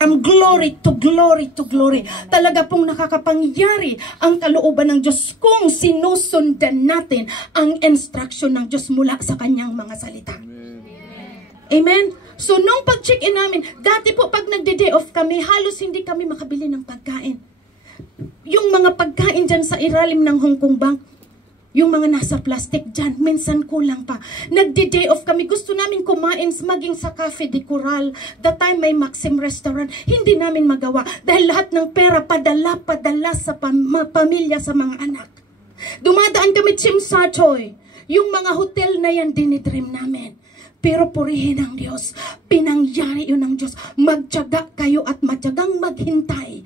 From glory to glory to glory. Talaga pong nakakapangyari ang kalooban ng Diyos kung sinusundan natin ang instruction ng Diyos mula sa kanyang mga salita. Amen? So, nung pag-check-in namin, dati po pag nagde-day off kami, halos hindi kami makabili ng pagkain. Yung mga pagkain dyan sa ilalim ng Hong Kong Bank, yung mga nasa plastic dyan, minsan kulang pa. Nagde-day off kami. Gusto namin kumain maging sa Cafe de Coral. That time may Maxim Restaurant. Hindi namin magawa. Dahil lahat ng pera padala sa pamilya, sa mga anak. Dumadaan kami Tsim Sha Tsui. Yung mga hotel na yan, dinidream namin. Pero purihin ng Diyos. Pinangyari yun ng Diyos. Magtiyaga kayo at matyagang maghintay.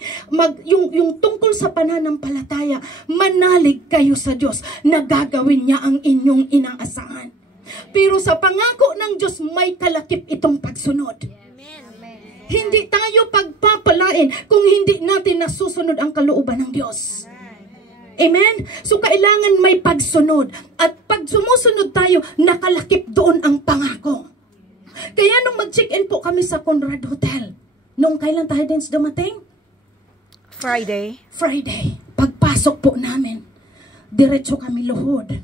Yung tungkol sa pananampalataya, manalig kayo sa Diyos na gagawin niya ang inyong inaasahan. Pero sa pangako ng Diyos, may kalakip itong pagsunod. Hindi tayo pagpapalain kung hindi natin nasusunod ang kalooban ng Diyos. Amen? So, kailangan may pagsunod. At pag sumusunod tayo, nakalakip doon ang pangako. Kaya nung mag-check-in po kami sa Conrad Hotel, nung kailan tayo din dumating? Friday. Pagpasok po namin, diretso kami luhod.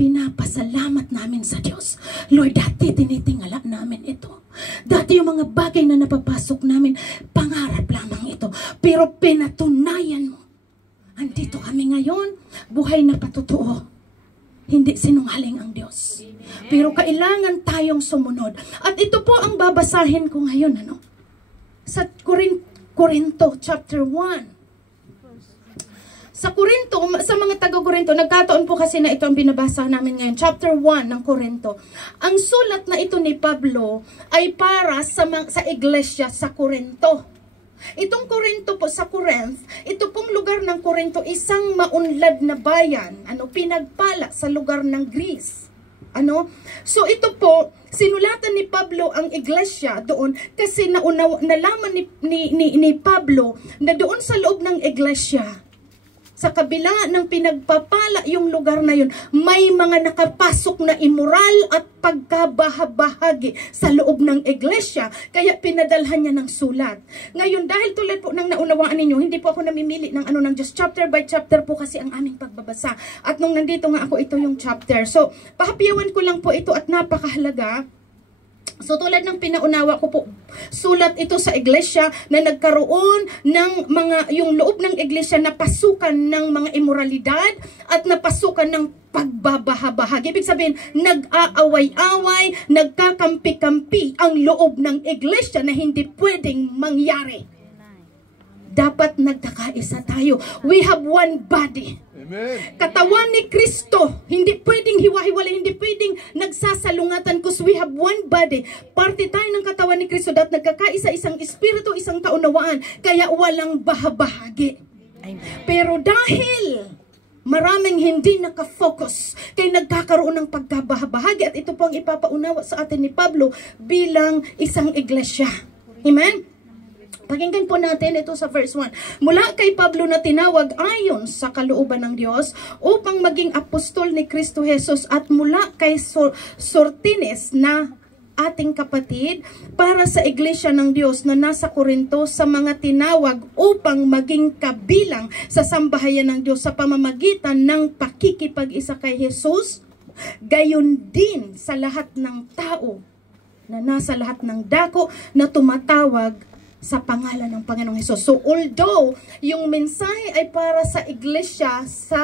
Pinapasalamat namin sa Diyos. Lord, dati tinitingala namin ito. Dati yung mga bagay na napapasok namin, pangarap lamang ito. Pero pinatunayan mo. Andito kami ngayon, buhay na patotoo. Hindi sinungaling ang Diyos. Pero kailangan tayong sumunod. At ito po ang babasahin ko ngayon, sa Corinto chapter 1. Sa Corinto, sa mga taga-Corinto, nagkataon po kasi na ito ang binabasa namin ngayon, chapter 1 ng Corinto. Ang sulat na ito ni Pablo ay para sa iglesia sa Corinto. Itong Corinto po, sa Corinth, ito pong lugar ng Corinto, isang maunlad na bayan, pinagpala sa lugar ng Greece. So ito po, sinulatan ni Pablo ang iglesia doon kasi nalaman ni Pablo na doon sa loob ng iglesia, sa kabila ng pinagpapala yung lugar na yun, may mga nakapasok na immoral at pagkabahabahagi sa loob ng iglesia. Kaya pinadalhan niya ng sulat. Ngayon, dahil tulad po ng naunawaan ninyo, hindi po ako namimili ng ng Diyos. Chapter by chapter po kasi ang aming pagbabasa. At nung nandito nga ako, ito yung chapter. So, pahapiyawan ko lang po ito at napakahalaga. So tulad ng pinaunawa ko po, sulat ito sa iglesia na nagkaroon ng yung loob ng iglesia na pasukan ng mga immoralidad at napasukan ng pagbabahabahagi. Ibig sabihin, nag-aaway-away, nagkakampi-kampi ang loob ng iglesia na hindi pwedeng mangyari. Dapat nagkakaisa tayo. We have one body. Amen. Katawan ni Kristo. Hindi pwedeng hiwa-hiwalay, hindi pwedeng nagsasalungatan because we have one body. Parte tayo ng katawan ni Kristo at nagkakaisa, isang espiritu, isang kaunawaan. Kaya walang bahabahagi. Amen. Pero dahil maraming hindi nakafocus, kaya nagkakaroon ng pagkabahabahagi at ito po ang ipapaunawa sa atin ni Pablo bilang isang iglesia. Amen? Pakinggan po natin ito sa verse 1. Mula kay Pablo na tinawag ayon sa kalooban ng Diyos upang maging apostol ni Kristo Jesus at mula kay Sortines na ating kapatid para sa iglesia ng Diyos na nasa Corinto sa mga tinawag upang maging kabilang sa sambahayan ng Diyos sa pamamagitan ng pakikipag-isa kay Jesus, gayon din sa lahat ng tao na nasa lahat ng dako na tumatawag sa pangalan ng Panginoong Hesus. So, although yung mensahe ay para sa iglesia sa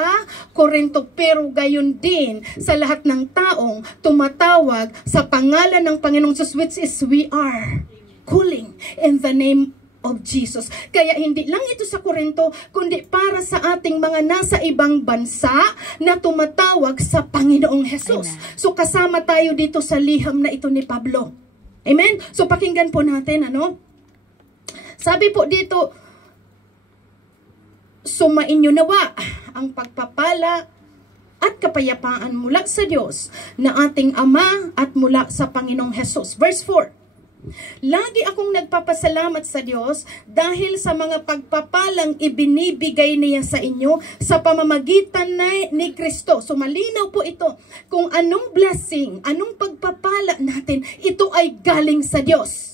Corinto, pero gayon din sa lahat ng taong tumatawag sa pangalan ng Panginoong Hesus, which is we are calling in the name of Jesus. Kaya hindi lang ito sa Corinto, kundi para sa ating mga nasa ibang bansa na tumatawag sa Panginoong Hesus. So, kasama tayo dito sa liham na ito ni Pablo. Amen? So, pakinggan po natin, sabi po dito, sumainyo nawa ang pagpapala at kapayapaan mula sa Diyos na ating Ama at mula sa Panginoong Hesus. Verse 4. Lagi akong nagpapasalamat sa Diyos dahil sa mga pagpapalang ibinibigay niya sa inyo sa pamamagitan ni Kristo. So malinaw po ito. Kung anong blessing, anong pagpapala natin, ito ay galing sa Diyos.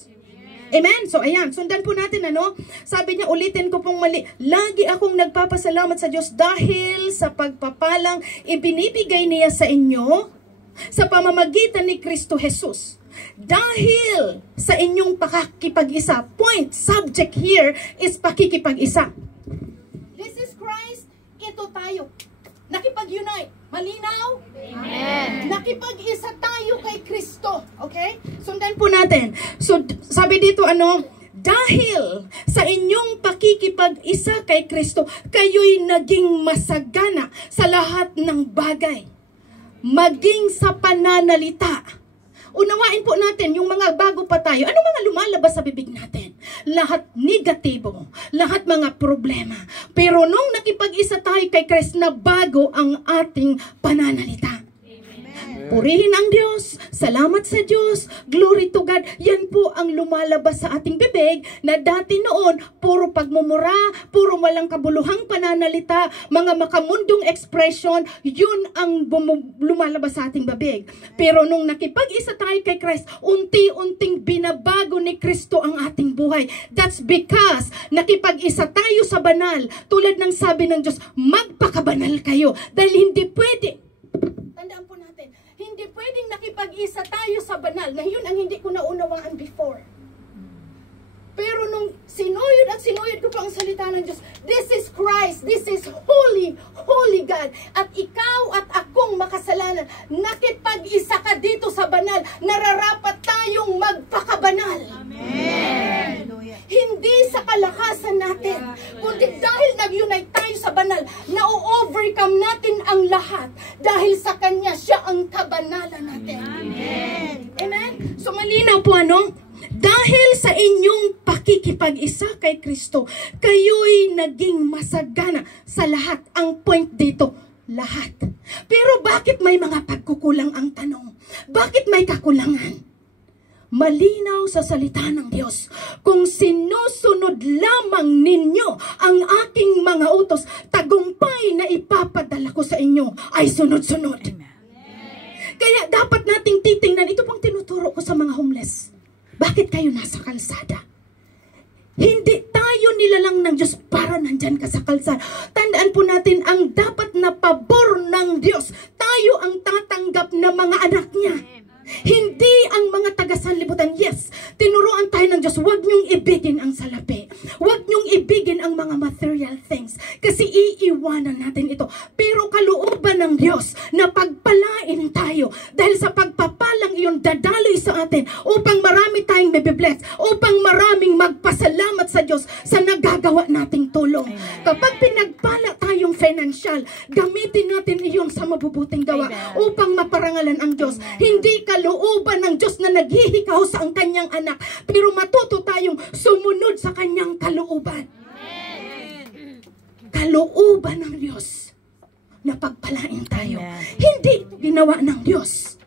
Amen? So, ayan. Sundan po natin, ano? Sabi niya, ulitin ko pong mali. Lagi akong nagpapasalamat sa Diyos dahil sa pagpapalang ibinibigay niya sa inyo sa pamamagitan ni Kristo Jesus. Dahil sa inyong pakikipag-isa. Point, subject here is pakikipag-isa. This is Christ, ito tayo. Nakipag-unite. Malinaw? Amen. Nakipag-isa tayo kay Kristo. Okay? Sundan po natin. So, sabi dito, ano? Dahil sa inyong pakikipag-isa kay Kristo, kayo'y naging masagana sa lahat ng bagay. Maging sa pananalita. Unawain po natin yung mga bago pa tayo. Ano mga lumalabas sa bibig natin? Lahat negatibo, lahat mga problema. Pero nung nakipag-isa tayo kay Christ, na bago ang ating pananalita. Purihin ang Diyos, salamat sa Diyos, glory to God. Yan po ang lumalabas sa ating bibig na dati noon, puro pagmumura, puro walang kabuluhang pananalita, mga makamundong expression, yun ang lumalabas sa ating bibig. Pero nung nakipag-isa tayo kay Christ, unti-unting binabago ni Kristo ang ating buhay. That's because nakipag-isa tayo sa banal. Tulad ng sabi ng Diyos, magpakabanal kayo. Dahil hindi pwede. Tandaan po natin, hindi pwedeng nakipag-isa tayo sa banal, na yun ang hindi ko naunawaan before. Pero nung sinuyod ko po ang salita ng Diyos, this is Christ, this is holy, holy God. At ikaw at akong makasalanan, nakipag-isa ka dito sa banal, nararapat tayong magpakabanal. Amen. Hindi sa kalakasan natin, kundi dahil nag-unite tayo sa banal, na-overcome natin ang lahat. Dahil sa Kanya, siya ang kabanalan natin. Amen. Amen? So malinaw po, ano? Dahil sa inyong pakikipag-isa kay Kristo, kayo'y naging masagana sa lahat. Ang point dito, lahat. Pero bakit may mga pagkukulang ang tanong? Bakit may kakulangan? Malinaw sa salita ng Diyos, kung sinusunod lamang ninyo ang aking mga utos, tagumpay na ipapadala ko sa inyo ay sunod-sunod. Kaya dapat nating titingnan, ito pang tinuturo ko sa mga homeless. Bakit kayo nasa kalsada? Hindi tayo nilalang ng Diyos para nandyan ka sa kalsada. Tandaan po natin, ang dapat na pabor ng Diyos, tayo ang tatanggap na mga anak niya. Hindi ang mga taga-sanlibutan. Yes, tinuruan tayo ng Diyos, huwag niyong ibigin ang salapi. Huwag niyong ibigin ang mga material things. Kasi iiwanan natin ito. Pero kalooban ng Diyos na pagpalain tayo. Dahil sa pagpapalang iyon, dadaloy sa atin upang marami tayong mabibless. Upang maraming magpasalamat sa Diyos sa nagagawa nating tulong. Kapag pinagpala tayong financial, gamitin natin iyon sa mabubuting gawa. Upang maparangalan ang Diyos. Hindi kalooban ng Diyos na naghihikaw sa ang kanyang anak, pero matuto tayong sumunod sa kanyang kalooban. Kalooban ng Diyos na pagpalain tayo. Hindi ito ginawa ng Diyos.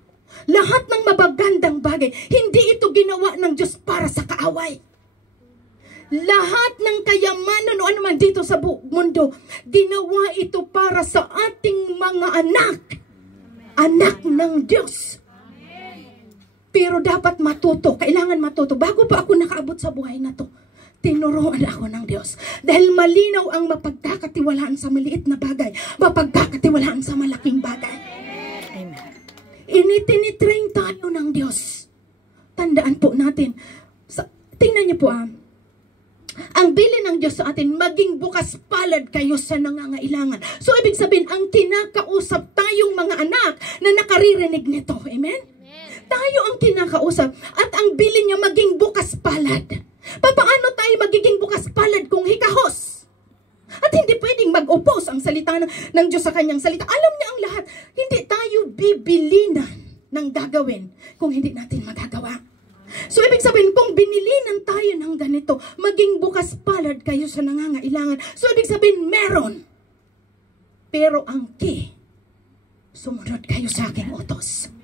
Lahat ng mabagandang bagay, hindi ito ginawa ng Diyos para sa kaaway. Lahat ng kayamanan o anuman dito sa mundo, ginawa ito para sa ating mga anak. Anak ng Diyos. Pero dapat matuto, kailangan matuto. Bago pa ako nakaabot sa buhay na to, tinuruan ako ng Diyos. Dahil malinaw ang mapagkakatiwalaan sa maliit na bagay, mapagkakatiwalaan sa malaking bagay. Amen. Tinitrain tayo ng Diyos. Tandaan po natin, tingnan niyo po ang bilin ng Diyos sa atin, maging bukas palad kayo sa nangangailangan. So ibig sabihin, ang kinakausap tayong mga anak na nakaririnig nito. Amen? Tayo ang kinakausap at ang bilin niya maging bukas palad. Paano tayo magiging bukas palad kung hikahos? At hindi pwedeng mag-oppose ang salita ng Diyos sa kanyang salita. Alam niya ang lahat. Hindi tayo bibilinan ng gagawin kung hindi natin magagawa. So ibig sabihin, kung binilinan tayo ng ganito, maging bukas palad kayo sa nangangailangan. So ibig sabihin, meron. Pero ang key, sumunod kayo sa aking utos.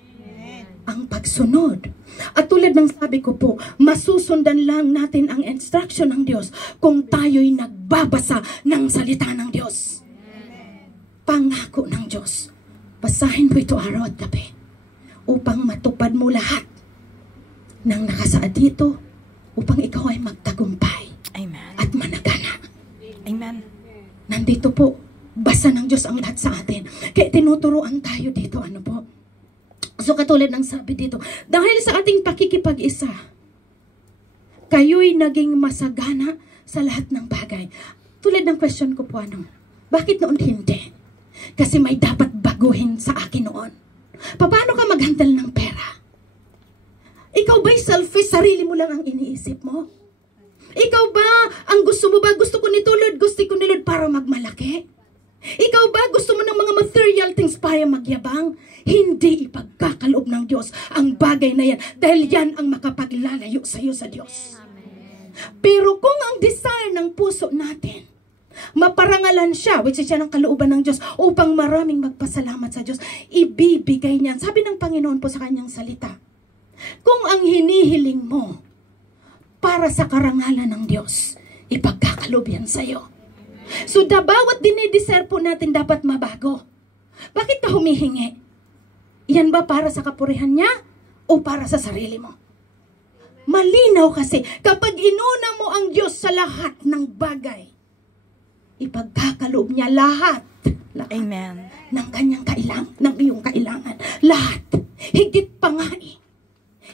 Ang pagsunod. At tulad ng sabi ko po, masusundan lang natin ang instruction ng Diyos kung tayo'y nagbabasa ng salita ng Diyos. Pangako ng Diyos. Basahin mo ito araw at gabi upang matupad mo lahat ng nakasaad dito upang ikaw ay magtagumpay Amen. at managana. Amen. Nandito po, basa ng Diyos ang lahat sa atin. Kaya tinuturuan tayo dito, ano po? So katulad ng sabi dito, dahil sa ating pakikipag-isa, kayo'y naging masagana sa lahat ng bagay. Tulad ng question ko po, ano? Bakit noon hindi? Kasi may dapat baguhin sa akin noon. Paano ka mag-handle ng pera? Ikaw ba'y selfish? Sarili mo lang ang iniisip mo? Ikaw ba, ang gusto mo ba? Gusto ko ni Lord, gusto ko ni Lord para magmalaki? Ikaw ba, gusto mo ng mga material things para magyabang? Hindi ipagkakaloob ng Diyos ang bagay na yan. Dahil yan ang makapaglalayo sa iyo sa Diyos. Pero kung ang desire ng puso natin, maparangalan siya, which is yan ang kalooban ng Diyos, upang maraming magpasalamat sa Diyos, ibibigay niyan. Sabi ng Panginoon po sa kanyang salita, kung ang hinihiling mo para sa karangalan ng Diyos, ipagkakaloob yan sa iyo. So, bawat dinidesire po natin dapat mabago. Bakit ka humihingi? Yan ba para sa kapurihan niya o para sa sarili mo? Malinaw kasi, kapag inuna mo ang Diyos sa lahat ng bagay, ipagkakaloob niya lahat Amen. ng kanyang kailangan, ng iyong kailangan. Lahat. Higit pa nga eh.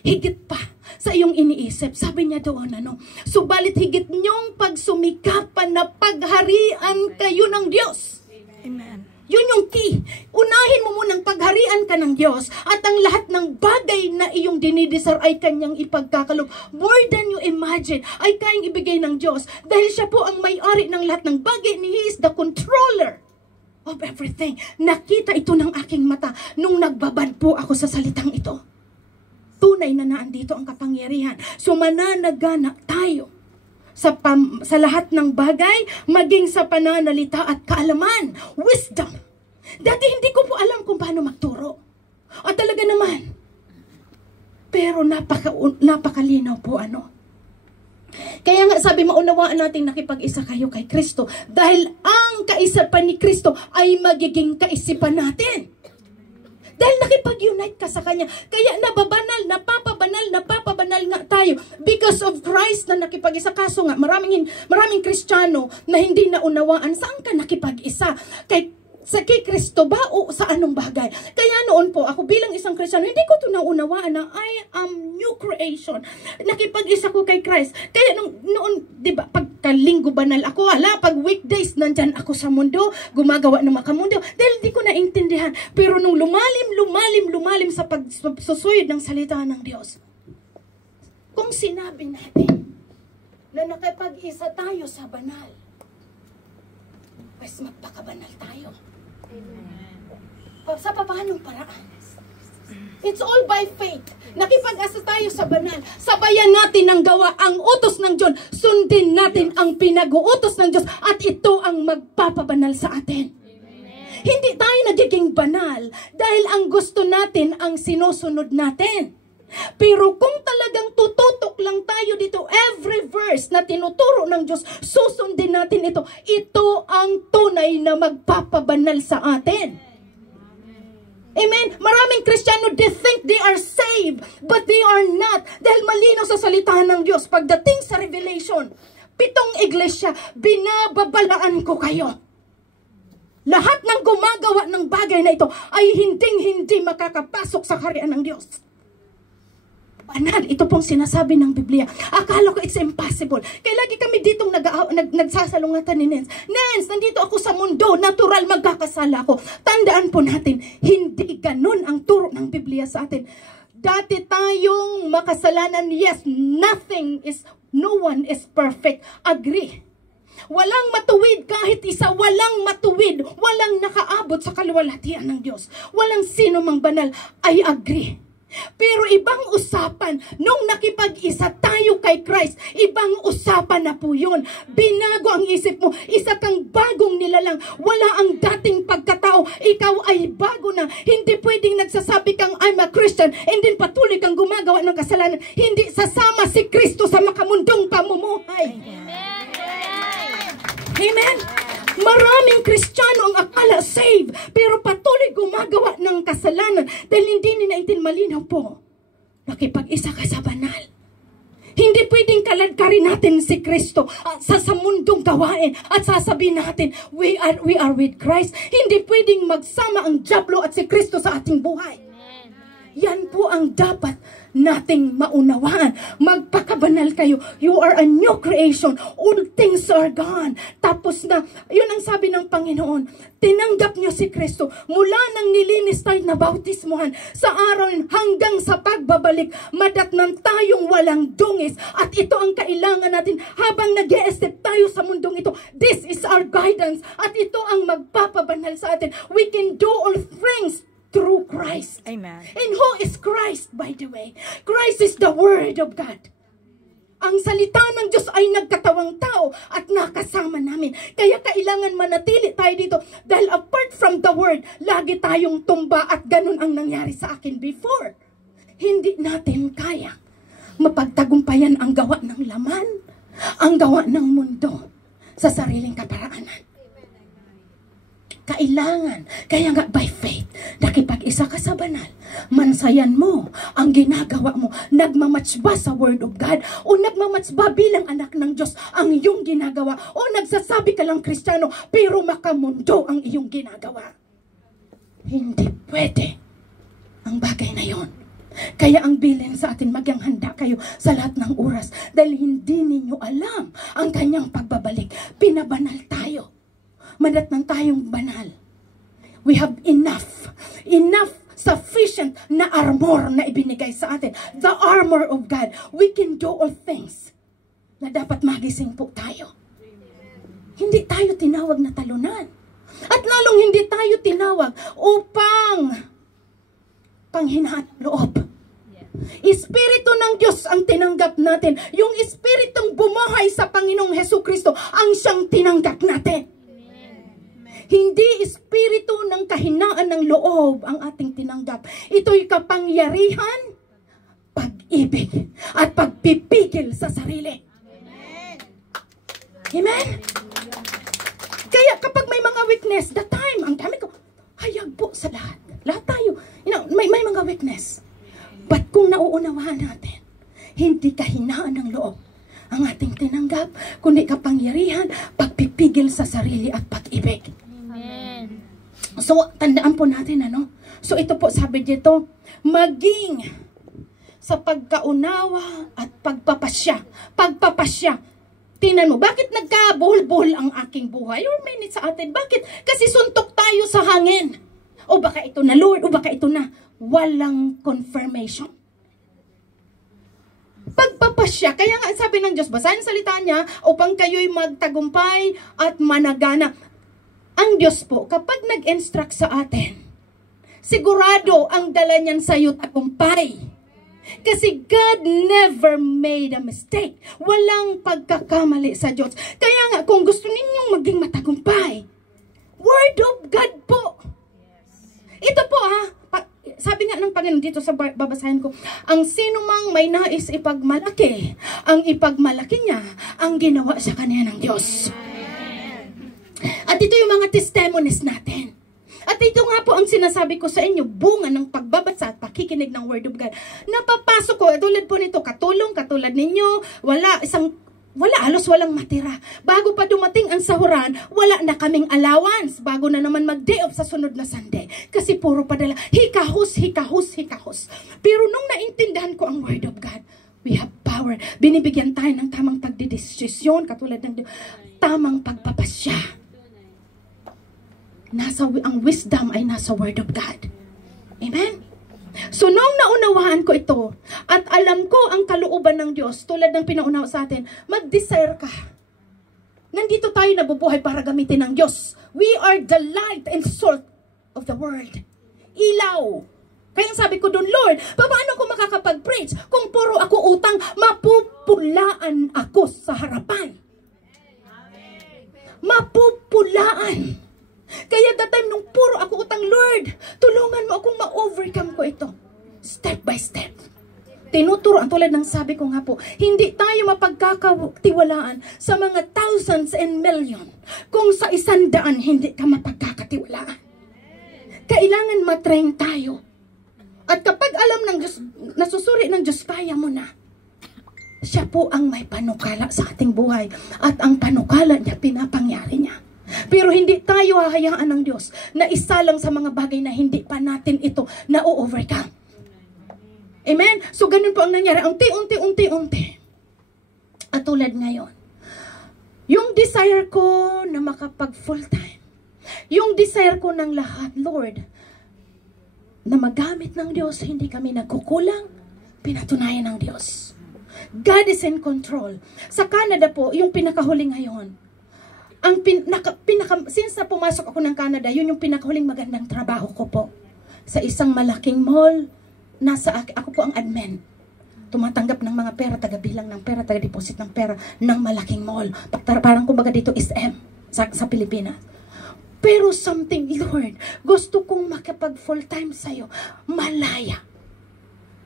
Higit pa sa iyong iniisip. Sabi niya doon, ano? Subalit higit niyong pagsumikapan na pagharian kayo ng Diyos. Amen. Yun yung key. Unahin mo munang pagharian ka ng Diyos at ang lahat ng bagay na iyong dinidesire ay kanyang ipagkakalob. More than you imagine ay kayang ibigay ng Diyos dahil siya po ang may-ari ng lahat ng bagay. He is the controller of everything. Nakita ito ng aking mata nung nagbabad po ako sa salitang ito. Tunay na naandito ang kapangyarihan. So mananagana tayo sa lahat ng bagay, maging sa pananalita at kaalaman, wisdom. Dati hindi ko po alam kung paano magturo. At talaga naman. Pero napakalinaw po ano. Kaya nga sabi, maunawaan natin nakipag-isa kayo kay Kristo. Dahil ang kaisipan ni Kristo ay magiging kaisipan natin. Dahil nakipag-unite ka sa Kanya. Kaya napapabanal nga tayo. Because of Christ na nakipag-isa. Kaso nga, maraming Kristiyano na hindi naunawaan. Saan ka nakipag-isa? Kay Kristo ba o sa anong bagay? Kaya noon po, ako bilang isang Kristiyano, hindi ko ito naunawaan na I am new creation. Nakipag-isa ko kay Christ. Kaya noon, di ba, pagkalinggo banal ako, pag weekdays, nandyan ako sa mundo, gumagawa ng makamundo, dahil hindi ko naintindihan. Pero nung lumalim sa pagsusuyod ng salita ng Diyos, kung sinabi natin na nakipag-isa tayo sa banal, pues magpakabanal tayo. Sa paanong paraan? It's all by faith. Nakipag-asa tayo sa banal. Sabayan natin ang gawa, ang utos ng Diyos. Sundin natin ang pinag-uutos ng Diyos at ito ang magpapabanal sa atin. Hindi tayo nagiging banal dahil ang gusto natin ang sinusunod natin. Pero kung talagang tututok lang tayo dito, every verse na tinuturo ng Diyos, susundin natin ito. Ito ang tunay na magpapabanal sa atin. Amen? Maraming Kristiyano, they think they are saved, but they are not. Dahil malinaw sa salita ng Diyos, pagdating sa Revelation, 7 iglesia, binababalaan ko kayo. Lahat ng gumagawa ng bagay na ito ay hindi makakapasok sa kaharian ng Diyos. Banal, ito pong sinasabi ng Biblia. Akala ko it's impossible. Kaya lagi kami ditong nagsasalungatan ni Nens. Nens, nandito ako sa mundo, natural magkakasala ako. Tandaan po natin, hindi ganun ang turo ng Biblia sa atin. Dati tayong makasalanan, yes, no one is perfect. Agree. Walang matuwid kahit isa, walang matuwid, walang nakaabot sa kaluwalhatian ng Diyos. Walang sino mang banal, I agree. Pero ibang usapan, nung nakipag-isa tayo kay Christ, ibang usapan na po yun. Binago ang isip mo, isa kang bagong nilalang, wala ang dating pagkatao, ikaw ay bago na. Hindi pwedeng nagsasabi kang I'm a Christian, and then patuloy kang gumagawa ng kasalanan. Hindi sasama si Kristo sa makamundong pamumuhay. Amen? Maraming Kristiyano ang akala saved, pero patuloy gumagawa ng kasalanan dahil hindi nila malinaw po. Nakipag-isa ka sa banal. Hindi pwedeng kaladkarin natin si Kristo sa mundong gawain at sasabihin natin, we are with Christ. Hindi pwedeng magsama ang dyablo at si Kristo sa ating buhay. Yan po ang dapat nating maunawaan. Magpakabanal kayo. You are a new creation. All things are gone. Tapos na, yun ang sabi ng Panginoon. Tinanggap niyo si Kristo. Mula nang nilinis tayo na bautismuhan, sa araw hanggang sa pagbabalik, madatnan tayong walang dungis. At ito ang kailangan natin habang nag-e-step tayo sa mundong ito. This is our guidance. At ito ang magpapabanal sa atin. We can do all things through Christ. Amen. And who is Christ, by the way? Christ is the Word of God. Ang salita ng Diyos ay nagkatawang tao at nakasama namin. Kaya kailangan manatili tayo dito. Dahil apart from the Word, lagi tayong tumba at ganun ang nangyari sa akin before. Hindi natin kaya mapagtagumpayan ang gawa ng laman, ang gawa ng mundo sa sariling kaparaanan. Kailangan, kaya nga by faith, nakipag-isa ka sa banal, mansayan mo ang ginagawa mo. Nagmamatch ba sa Word of God? O nagmamatch ba bilang anak ng Diyos ang iyong ginagawa? O nagsasabi ka lang Kristiyano, pero makamundo ang iyong ginagawa? Hindi pwede ang bagay na yon. Kaya ang bilin sa atin, magyang handa kayo sa lahat ng oras. Dahil hindi ninyo alam ang kanyang pagbabalik. Pinabanal tayo. Madatnan tayong banal. We have enough sufficient na armor na ibinigay sa atin. The armor of God. We can do all things na dapat magising po tayo. Hindi tayo tinawag na talunan. At lalong hindi tayo tinawag upang panghinaan loob. Espiritu ng Diyos ang tinanggap natin. Yung espiritong bumuhay sa Panginoong Hesukristo ang siyang tinanggap natin. Hindi espiritu ng kahinaan ng loob ang ating tinanggap. Ito'y kapangyarihan, pag-ibig, at pagpipigil sa sarili. Amen? Kaya kapag may mga weakness, the time, ang dami ko, hayag po sa lahat. Lahat tayo, may mga weakness. But kung nauunawaan natin, hindi kahinaan ng loob ang ating tinanggap, kundi kapangyarihan, pagpipigil sa sarili at pag-ibig. So, tandaan po natin, So, ito po, sabi dito, maging sa pagkaunawa at pagpapasya. Pagpapasya. Tingnan mo, bakit nagkabuhol-buhol ang aking buhay? Or minute sa atin, bakit? Kasi suntok tayo sa hangin. O baka ito na, Lord, o baka ito na. Walang confirmation. Pagpapasya, kaya nga sabi ng Diyos, basahin ang salita niya, upang kayo'y magtagumpay at managana. Ang Diyos po, kapag nag-instruct sa atin, sigurado ang dala niyan sa iyo tagumpay. Kasi God never made a mistake. Walang pagkakamali sa Diyos. Kaya nga, kung gusto ninyong maging matagumpay, Word of God po. Ito po sabi nga ng Panginoon dito sa babasahin ko, ang sino mang may nais ipagmalaki, ang ipagmalaki niya, ang ginawa sa kanya ng Diyos. At ito yung mga testimonies natin. At ito nga po ang sinasabi ko sa inyo, bunga ng pagbabasa at pakikinig ng Word of God. Napapasok ko, tulad po nito, katulad ninyo, halos walang matira. Bago pa dumating ang sahuran, wala na kaming allowance. Bago na naman mag-day off sa sunod na Sunday. Kasi puro padala, hikahos. Pero nung naintindihan ko ang Word of God, we have power. Binibigyan tayo ng tamang pagdidesisyon, katulad ng tamang pagpapasya. Ang wisdom ay nasa Word of God. Amen? So, nung naunawaan ko ito, at alam ko ang kalooban ng Diyos, tulad ng pinaunawa sa atin, mag-desire ka. Nandito tayo nabubuhay para gamitin ng Diyos. We are the light and salt of the world. Ilaw. Kaya sabi ko doon, Lord, paano ko makakapag-preach? Kung puro ako utang, mapupulaan ako sa harapan. Mapupulaan. Kaya that time, nung puro ako utang, Lord, tulungan mo akong ma-overcome ko ito. Step by step. Tinuturo, ang tulad ng sabi ko nga po, hindi tayo mapagkakatiwalaan sa mga thousands and million. Kung sa 100, hindi ka mapagkakatiwalaan. Kailangan matrain tayo. At kapag alam ng Diyos, nasusuri ng Diyos, kaya mo na. Siya po ang may panukala sa ating buhay. At ang panukala niya, pinapangyari niya. Pero hindi tayo hahayaan ng Diyos na isa lang sa mga bagay na hindi pa natin ito na-overcome. Amen? So, ganun po ang nangyari. Unti. At tulad ngayon, yung desire ko na makapag full-time, yung desire ko ng lahat, Lord, na magamit ng Diyos, hindi kami nagkukulang, pinatunayan ng Diyos. God is in control. Sa Canada po, yung pinakahuling ngayon, since na pumasok ako ng Canada, yun yung pinakahuling magandang trabaho ko po. Sa isang malaking mall, ako po ang admin. Tumatanggap ng mga pera, taga-bilang ng pera, taga-deposit ng pera ng malaking mall. Parang kumbaga dito SM sa Pilipinas. Pero something, Lord, gusto kong makapag full-time sa'yo. Malaya.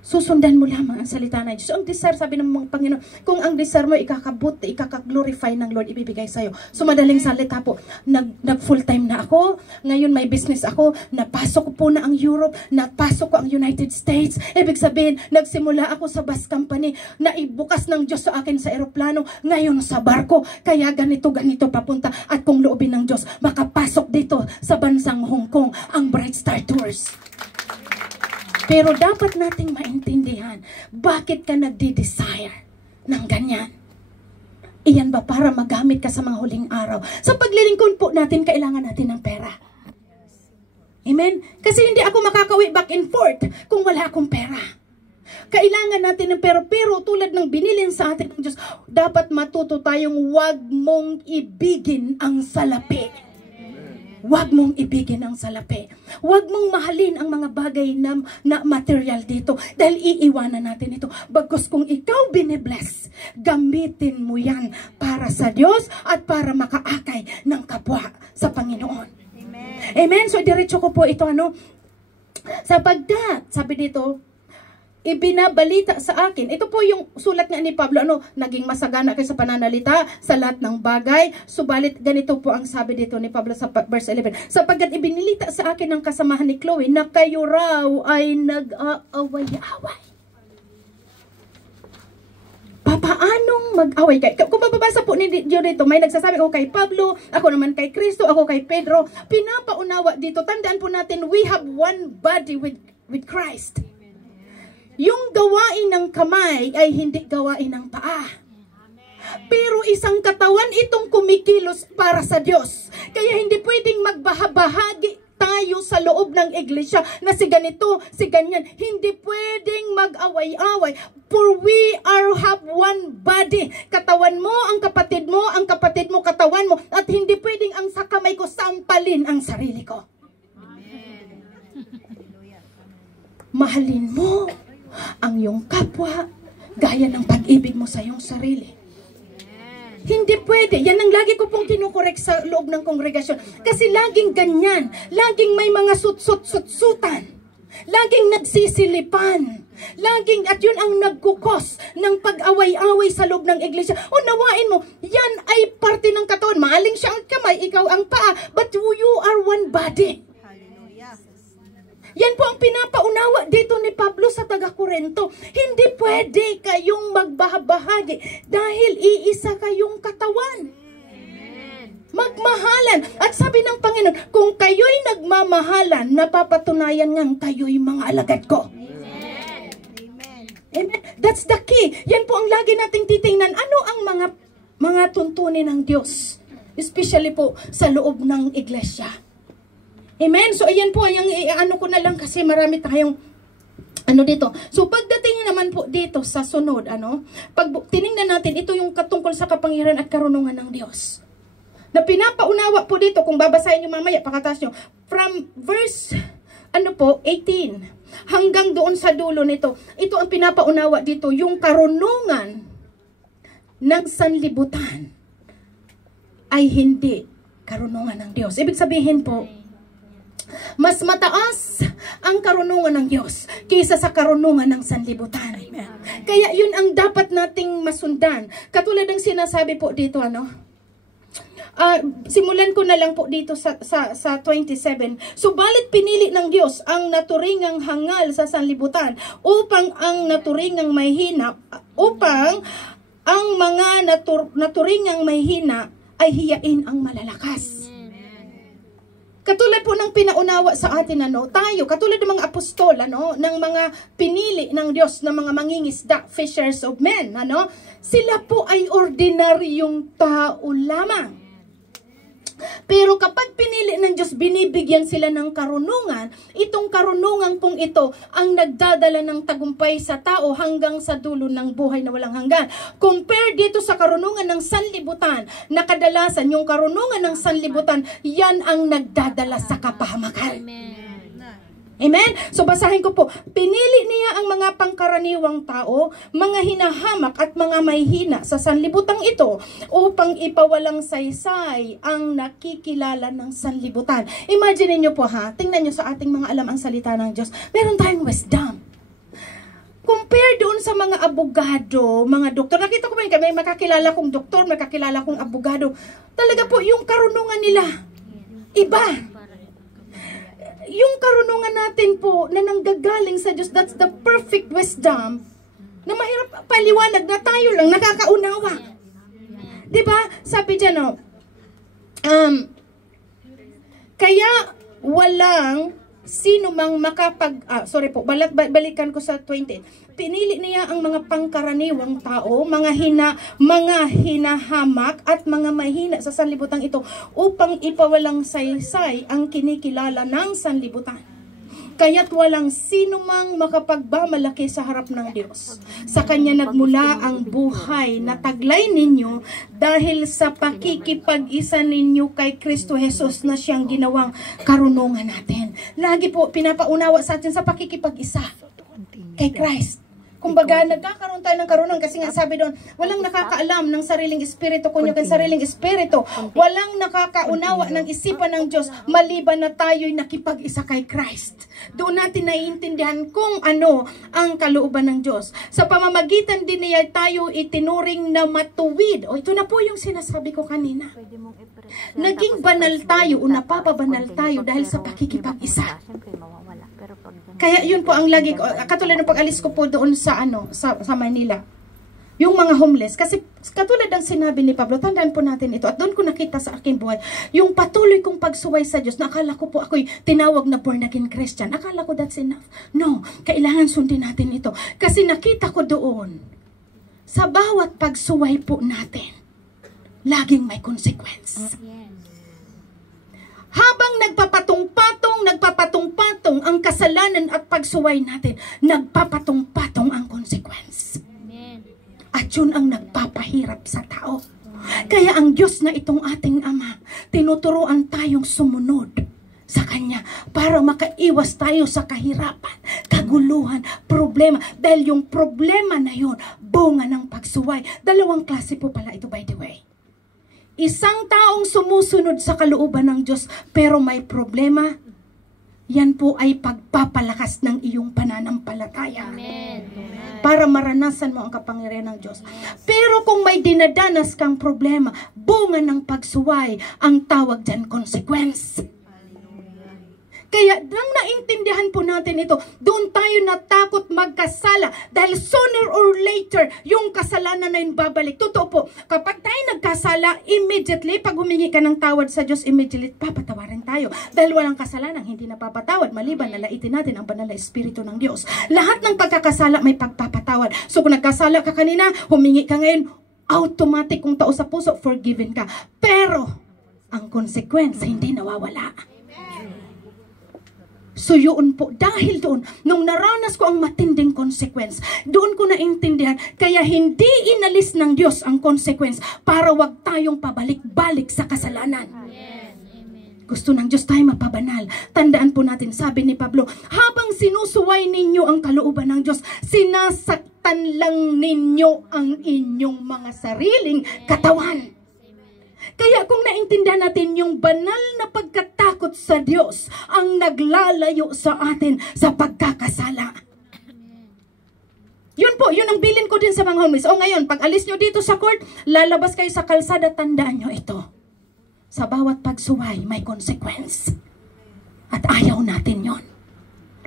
Susundan mo lamang ang salita na Diyos. So, ang desire, sabi ng mga Panginoon, kung ang desire mo ikakabuti, ikakaglorify ng Lord, ibibigay sa'yo. So, madaling salita po, nag-full-time na ako, ngayon may business ako, napasok ko po na ang Europe, napasok ko ang United States. Ibig sabihin, nagsimula ako sa bus company, na ibukas ng Diyos sa akin sa eroplano, ngayon sa barko, kaya ganito papunta, at kung loobin ng Diyos, makapasok dito sa bansang Hong Kong, ang Bright Star Tours. Pero dapat nating maintindihan, bakit ka nagdi-desire ng ganyan? Iyan ba para magamit ka sa mga huling araw? Sa paglilingkod po natin, kailangan natin ng pera. Amen? Kasi hindi ako makakauwi back and forth kung wala akong pera. Kailangan natin ng pera, pero tulad ng binilin sa atin ng Diyos, dapat matuto tayong huwag mong ibigin ang salapi. Huwag mong ibigin ang salapi. Huwag mong mahalin ang mga bagay na material dito dahil iiwanan natin ito. Bagkus kung ikaw binibless, gamitin mo yan para sa Diyos at para makaakay ng kapwa sa Panginoon. Amen. Amen. So, diretso ko po ito, sapagkat, sabi dito, ibinabalita sa akin. Ito po yung sulat nga ni Pablo, naging masagana kayo sa pananalita, sa lahat ng bagay. Subalit, ganito po ang sabi dito ni Pablo sa verse 11. Sapagkat ibinilita sa akin ng kasamahan ni Chloe na kayo raw ay nag-aaway-away. Paanong mag-away kayo? Kung mababasa po ninyo dito, may nagsasabi, ako kay Pablo, ako naman kay Kristo, ako kay Pedro. Pinapaunawa dito, tandaan po natin, we have one body with Christ. Yung gawain ng kamay ay hindi gawain ng paa. Pero isang katawan itong kumikilos para sa Diyos. Kaya hindi pwedeng magbahabahagi tayo sa loob ng iglesia na si ganito, si ganyan. Hindi pwedeng mag-away-away. For we have one body. Katawan mo, ang kapatid mo, katawan mo. At hindi pwedeng ang sa kamay ko sampalin ang sarili ko. Mahalin mo ang iyong kapwa, gaya ng pag-ibig mo sa iyong sarili. Hindi pwede. Yan ang lagi ko pong kinukorek sa loob ng kongregasyon. Kasi laging ganyan. Laging may mga sut-sutan. Laging nagsisilipan. At yun ang nagkukos ng pag-away-away sa loob ng iglesia. Unawain mo, yan ay parte ng katawan. Maaling siya ang kamay, ikaw ang paa. But you are one body. Yan po ang pinapaunawa dito ni Pablo sa taga-Korinto. Hindi pwede kayong magbahabahagi dahil iisa kayong katawan. Magmahalan. At sabi ng Panginoon, kung kayo'y nagmamahalan, napapatunayan ngang kayo'y mga alagad ko. Amen. That's the key. Yan po ang lagi nating titingnan. Ano ang mga tuntunin ng Diyos? Especially po sa loob ng iglesia. Amen. So, ayan po, ko na lang kasi marami tayong dito. So, pagdating naman po dito sa sunod, pag tinignan natin, ito yung katungkol sa kapangyarihan at karunungan ng Diyos. Na pinapaunawa po dito, kung babasahin nyo mamaya, pakatas nyo, from verse, 18, hanggang doon sa dulo nito, ito ang pinapaunawa dito, yung karunungan ng sanlibutan ay hindi karunungan ng Diyos. Ibig sabihin po, mas mataas ang karunungan ng Diyos kaysa sa karunungan ng sanlibutan. Amen. Kaya yun ang dapat nating masundan. Katulad ng sinasabi po dito, Simulan ko na lang po dito sa 27. Subalit pinili ng Diyos ang naturingang hangal sa sanlibutan upang ang naturingang mahina, upang ang mga naturingang mahina ay hiyain ang malalakas. Katulad po ng pinaunawa sa atin, tayo, katulad ng mga apostol, ng mga pinili ng Diyos, ng mga mangingisda, fishers of men, sila po ay ordinaryong tao lamang. Pero kapag pinili ng Diyos, binibigyan sila ng karunungan. Itong karunungan pong ito ang nagdadala ng tagumpay sa tao hanggang sa dulo ng buhay na walang hanggan. Compare dito sa karunungan ng sanlibutan, na kadalasan yung karunungan ng sanlibutan, yan ang nagdadala sa kapahamakan. Amen? So basahin ko po. Pinili niya ang mga pangkaraniwang tao, mga hinahamak at mga mahihina sa sanlibutang ito upang ipawalang saysay ang nakikilala ng sanlibutan. Imagine niyo po tingnan niyo sa ating mga alam ang salita ng Diyos. Meron tayong wisdom. Compare doon sa mga abogado, mga doktor. Nakita ko ba may makakilala kong doktor, makakilala kong abogado. Talaga po yung karunungan nila. Iba. Yung karunungan natin po na nanggagaling sa Diyos, that's the perfect wisdom na mahirap paliwanag na tayo lang nakakaunawa. Diba? Sabi dyan, kaya walang sino mang balikan ko sa 20. Pinili niya ang mga pangkaraniwang tao, mga hinahamak at mga mahina sa sanlibutan ito upang ipawalang saysay ang kinikilala ng sanlibutan. Kaya't walang sino mang makapagmamalaki sa harap ng Diyos. Sa Kanya nagmula ang buhay na taglay ninyo dahil sa pakikipag-isa ninyo kay Kristo Jesus na siyang ginawang karunungan natin. Lagi po pinapaunawa sa atin sa pakikipag-isa kay Christ. Kumbaga, nagkakaroon tayo ng karunungan kasi nga sabi doon, walang nakakaalam ng sariling espiritu kunya kay sariling espiritu. Walang nakakaunawa ng isipan ng Diyos maliban na tayo'y nakipag-isa kay Christ. Doon natin naiintindihan kung ano ang kalooban ng Diyos. Sa pamamagitan din niya tayo itinuring na matuwid. O ito na po yung sinasabi ko kanina. Naging banal tayo o napapabanal tayo dahil sa pakikipag-isa. Kaya yun po ang lagi ko, katulad ng pag-alis ko po doon sa Manila. Yung mga homeless, kasi katulad ng sinabi ni Pablo, tandaan po natin ito, at doon ko nakita sa aking buhay, yung patuloy kong pagsuway sa Diyos, na akala ko po ako'y tinawag na born again Christian. Akala ko that's enough. No, kailangan sundin natin ito. Kasi nakita ko doon, sa bawat pagsuway po natin, laging may consequence. Habang nagpapatong-patong ang kasalanan at pagsuway natin, nagpapatong-patong ang consequence. At yun ang nagpapahirap sa tao. Kaya ang Diyos na itong ating Ama, tinuturuan tayong sumunod sa Kanya para makaiwas tayo sa kahirapan, kaguluhan, problema. Dahil yung problema na yun, bunga ng pagsuway. Dalawang klase po pala ito, by the way. Isang taong sumusunod sa kalooban ng Diyos pero may problema, yan po ay pagpapalakas ng iyong pananampalataya. Amen. Para maranasan mo ang kapangyarihan ng Diyos. Pero kung may dinadanas kang problema, bunga ng pagsuway, ang tawag dyan, consequence. Kaya nang naintindihan po natin ito, doon tayo natakot magkasala dahil sooner or later, yung kasalanan na yun babalik. Totoo po, kapag tayo nagkasala, immediately, pag humingi ka ng tawad sa Diyos, immediately, papatawarin tayo. Dahil walang kasalanan, hindi napapatawad, maliban na laitin natin ang banal na Espiritu ng Diyos. Lahat ng pagkakasala may pagpapatawad. So kung nagkasala ka kanina, humingi ka ngayon, automatic kung tao sa puso, forgiven ka. Pero, ang consequence, hindi nawawala. So yun po, dahil doon, nung naranas ko ang matinding consequence, doon ko naintindihan, kaya hindi inalis ng Diyos ang consequence para wag tayong pabalik-balik sa kasalanan. Gusto ng Diyos tayo mapabanal. Tandaan po natin, sabi ni Pablo, habang sinusuway ninyo ang kalooban ng Diyos, sinasaktan lang ninyo ang inyong mga sariling katawan. Kaya kung naintindihan natin yung banal na pagkatakot sa Diyos ang naglalayo sa atin sa pagkakasala. Yun po, yun ang bilin ko din sa mga homies. O ngayon, pag alis nyo dito sa court, lalabas kayo sa kalsada, tandaan nyo ito. Sa bawat pagsuway, may consequence. At ayaw natin yon.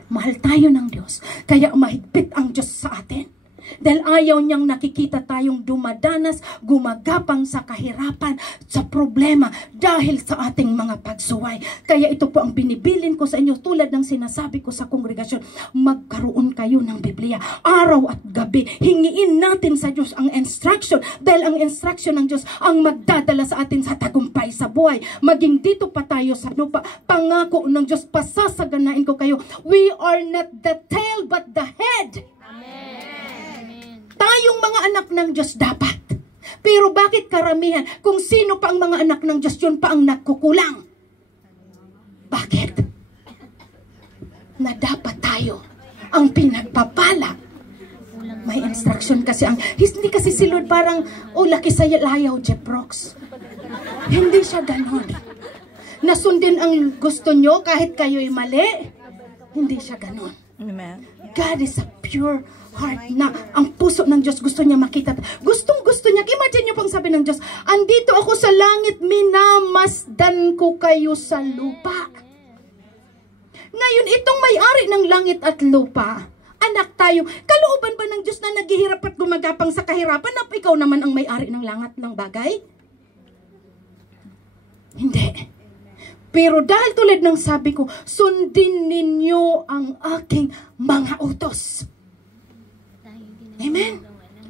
Mahal tayo ng Diyos, kaya mahigpit ang Diyos sa atin. Dahil ayaw niyang nakikita tayong dumadanas, gumagapang sa kahirapan, sa problema, dahil sa ating mga pagsuway. Kaya ito po ang binibilin ko sa inyo, tulad ng sinasabi ko sa kongregasyon, magkaroon kayo ng Biblia, araw at gabi. Hingiin natin sa Diyos ang instruction, dahil ang instruction ng Diyos ang magdadala sa atin sa tagumpay sa buhay. Maging dito pa tayo sa lupa, pangako ng Diyos, pasasaganain ko kayo. We are not the tail, but the head. Tayong mga anak ng Diyos dapat. Pero bakit karamihan? Kung sino pa ang mga anak ng Diyos, yun pa ang nagkukulang. Bakit? Na dapat tayo ang pinagpapala. May instruction kasi ang, hindi kasi si Lord parang, laki sa layaw, Jeff Rocks. Hindi siya ganon. Nasundin ang gusto nyo kahit kayo'y mali. Hindi siya ganon. Amen. God is a pure heart na ang puso ng Diyos gusto niya makita. Gusto niya. Imagine niyo pang sabi ng Diyos, andito ako sa langit, minamasdan ko kayo sa lupa. Ngayon, itong may-ari ng langit at lupa, anak tayo, kalooban ba ng Diyos na naghihirap at gumagapang sa kahirapan na ikaw naman ang may-ari ng langit ng bagay? Hindi. Pero dahil tulad ng sabi ko, sundin ninyo ang aking mga utos. Amen?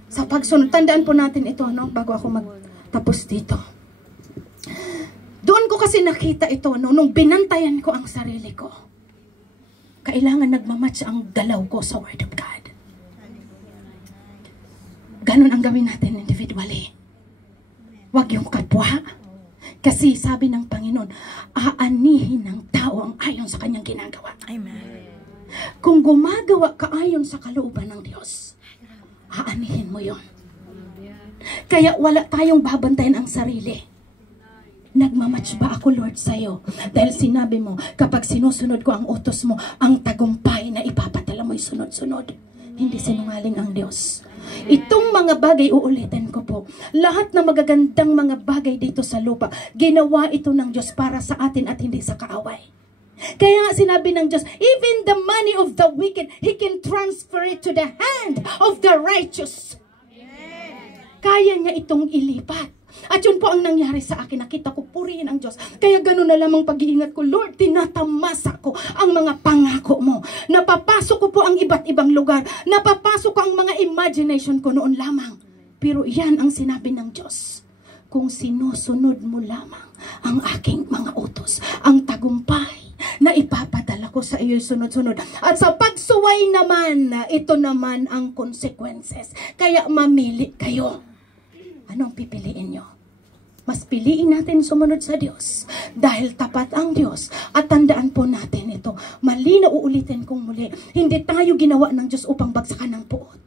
Sa pagsunod, tandaan po natin ito, no? Bago ako magtapos dito. Doon ko kasi nakita ito, no? Nung binantayan ko ang sarili ko. Kailangan nagmamatch ang galaw ko sa Word of God. Ganon ang gawin natin individually. Huwag yung kapwa. Kasi sabi ng Panginoon, aanihin ng tao ang ayon sa kanyang ginagawa. Amen. Kung gumagawa ka ayon sa kalooban ng Diyos, aanihin mo yon. Kaya wala tayong babantayan ang sarili. Nagmamatch ba ako, Lord, sa'yo? Dahil sinabi mo, kapag sinusunod ko ang utos mo, ang tagumpay na ipapadala mo'y sunod-sunod. Hindi sinungaling ang Diyos. Itong mga bagay, uulitin ko po, lahat ng magagandang mga bagay dito sa lupa, ginawa ito ng Diyos para sa atin at hindi sa kaaway. Kaya sinabi ng Diyos, even the money of the wicked, He can transfer it to the hand of the righteous. Kaya niya itong ilipat. At yun po ang nangyari sa akin. Nakita ko, purihin ang Diyos. Kaya gano'n na lamang pag-iingat ko, Lord, tinatamasa ko ang mga pangako mo. Napapasok ko po ang iba't ibang lugar. Napapasok ko ang mga imagination ko noon lamang. Pero yan ang sinabi ng Diyos. Kung sinusunod mo lamang ang aking mga utos, ang tagumpay na ipapadala ko sa iyo sunod-sunod. At sa pagsuway naman, ito naman ang consequences. Kaya mamili kayo. Anong pipiliin nyo? Mas piliin natin sumunod sa Diyos. Dahil tapat ang Diyos. At tandaan po natin ito. Mali na uulitin kong muli. Hindi tayo ginawa ng Diyos upang bagsakan ng puot.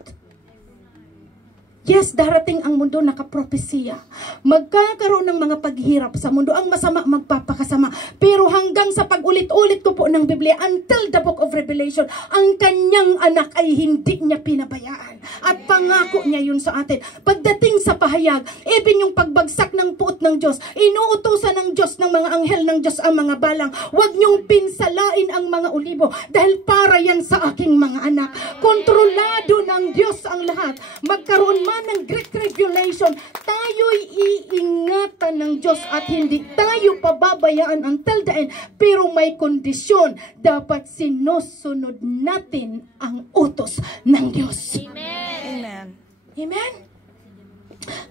Yes, darating ang mundo nakapropesiya. Magkakaroon ng mga paghihirap sa mundo. Ang masama magpapakasama. Pero hanggang sa pag-ulit-ulit ko po ng Biblia, until the book of Revelation, ang kanyang anak ay hindi niya pinabayaan. At pangako niya yun sa atin. Pagdating sa pahayag, even yung pagbagsak ng puot ng Diyos, inuutusan ng Diyos, ng mga anghel ng Diyos ang mga balang. Huwag niyong pinsalain ang mga olibo dahil para yan sa aking mga anak. Kontrolado ng Diyos ang lahat. Magkaroon ng Great Tribulation, tayo'y iingatan ng Diyos at hindi tayo pababayaan until the end. Pero may kondisyon, dapat sinusunod natin ang utos ng Diyos. Amen. Amen?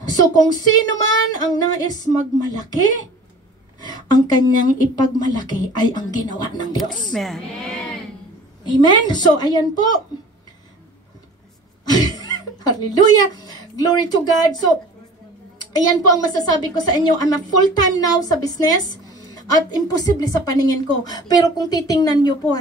So kung sino man ang nais magmalaki, ang kanyang ipagmalaki ay ang ginawa ng Diyos. Amen. Amen? So ayan po. Hallelujah. Glory to God. So, ayan po ang masasabi ko sa inyo. I'm a full-time now sa business at imposible sa paningin ko. Pero kung titingnan nyo po,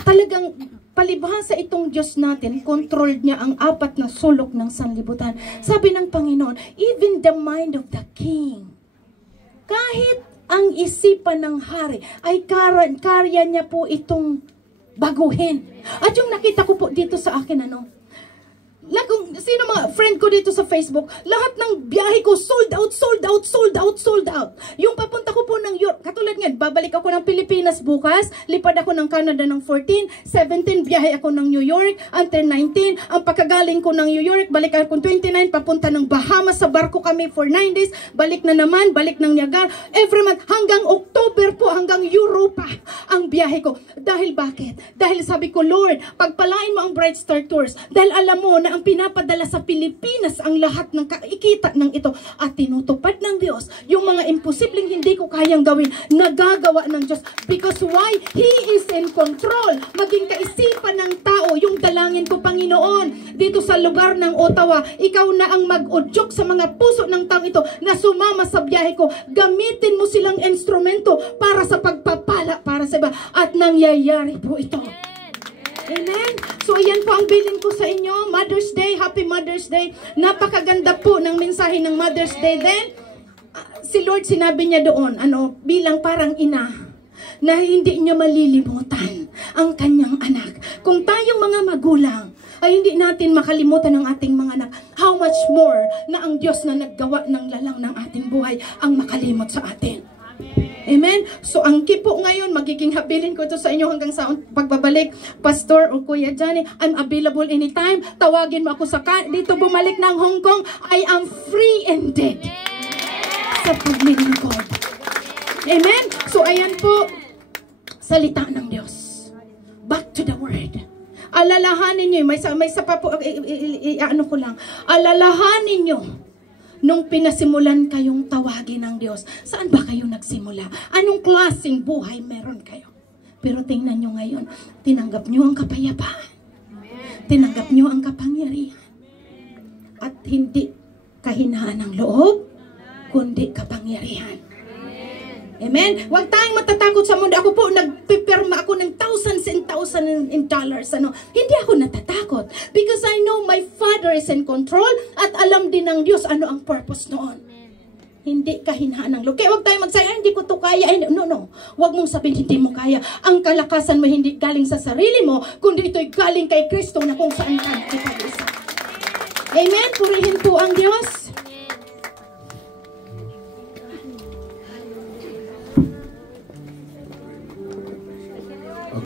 talagang palibhasa itong Diyos natin, controlled niya ang 4 na sulok ng sanlibutan. Sabi ng Panginoon, even the mind of the king, kahit ang isipan ng hari, ay karya niya po itong baguhin. At yung nakita ko po dito sa akin, sino mga friend ko dito sa Facebook, lahat ng biyahe ko, sold out, sold out, sold out, sold babalik ako ng Pilipinas bukas, lipad ako ng Canada ng 14, 17, biyahe ako ng New York, until 19, ang pagkagaling ko ng New York, balik ako 29, papunta ng Bahamas, sa barko kami for 9 days, balik na naman, balik ng Niagara, every month, hanggang October po, hanggang Europa, ang biyahe ko. Dahil bakit? Dahil sabi ko, Lord, pagpalain mo ang Bright Star Tours, dahil alam mo na ang pinapadala sa Pilipinas ang lahat ng kaikita ng ito, at tinutupad ng Diyos yung mga imposibleng hindi ko kayang gawin, nagagawa ng Diyos. Because why? He is in control. Maging kaisipan ng tao, yung dalangin ko, Panginoon, dito sa lugar ng Ottawa, ikaw na ang mag-udyok sa mga puso ng tao ito na sumama sa biyahe ko. Gamitin mo silang instrumento para sa pagpapala, para sa iba. At nangyayari po ito. Amen? So, ayan po ang bilin ko sa inyo. Mother's Day, Happy Mother's Day. Napakaganda po ng mensahe ng Mother's Day. Then, si Lord sinabi niya doon, bilang parang ina, na hindi niya malilimutan ang kanyang anak. Kung tayong mga magulang ay hindi natin makalimutan ang ating mga anak, how much more na ang Diyos na naggawa ng lalang ng ating buhay ang makalimot sa atin. Amen? So, ang kipo ngayon, magiging habilin ko ito sa inyo hanggang sa pagbabalik. Pastor o Kuya Johnny, I'm available anytime. Tawagin mo ako dito bumalik ng Hong Kong. I am free indeed. Sa paglilingkod. Amen? So, ayan po, salita ng Diyos. Back to the Word. Alalahanin nyo, may isa pa po, ko lang. Alalahanin nyo, nung pinasimulan kayong tawagin ng Diyos, saan ba kayo nagsimula? Anong klaseng buhay meron kayo? Pero tingnan nyo ngayon, tinanggap nyo ang kapayapaan. Tinanggap nyo ang kapangyarihan. At hindi kahinaan ng loob, kundi kapangyarihan. Amen? Huwag tayong matatakot sa mundo. Ako po, nagpipirma ako ng thousands and thousands in dollars. Hindi ako natatakot. Because I know my Father is in control at alam din ng Diyos ano ang purpose noon. Hindi kahinaan ng loob. Kaya huwag tayong magsabi, hindi ko to kaya. No. Huwag mong sabihin, hindi mo kaya. Ang kalakasan mo hindi galing sa sarili mo, kundi ito'y galing kay Kristo na kung saan ka nakipag-isa. Amen? Purihin po ang Diyos.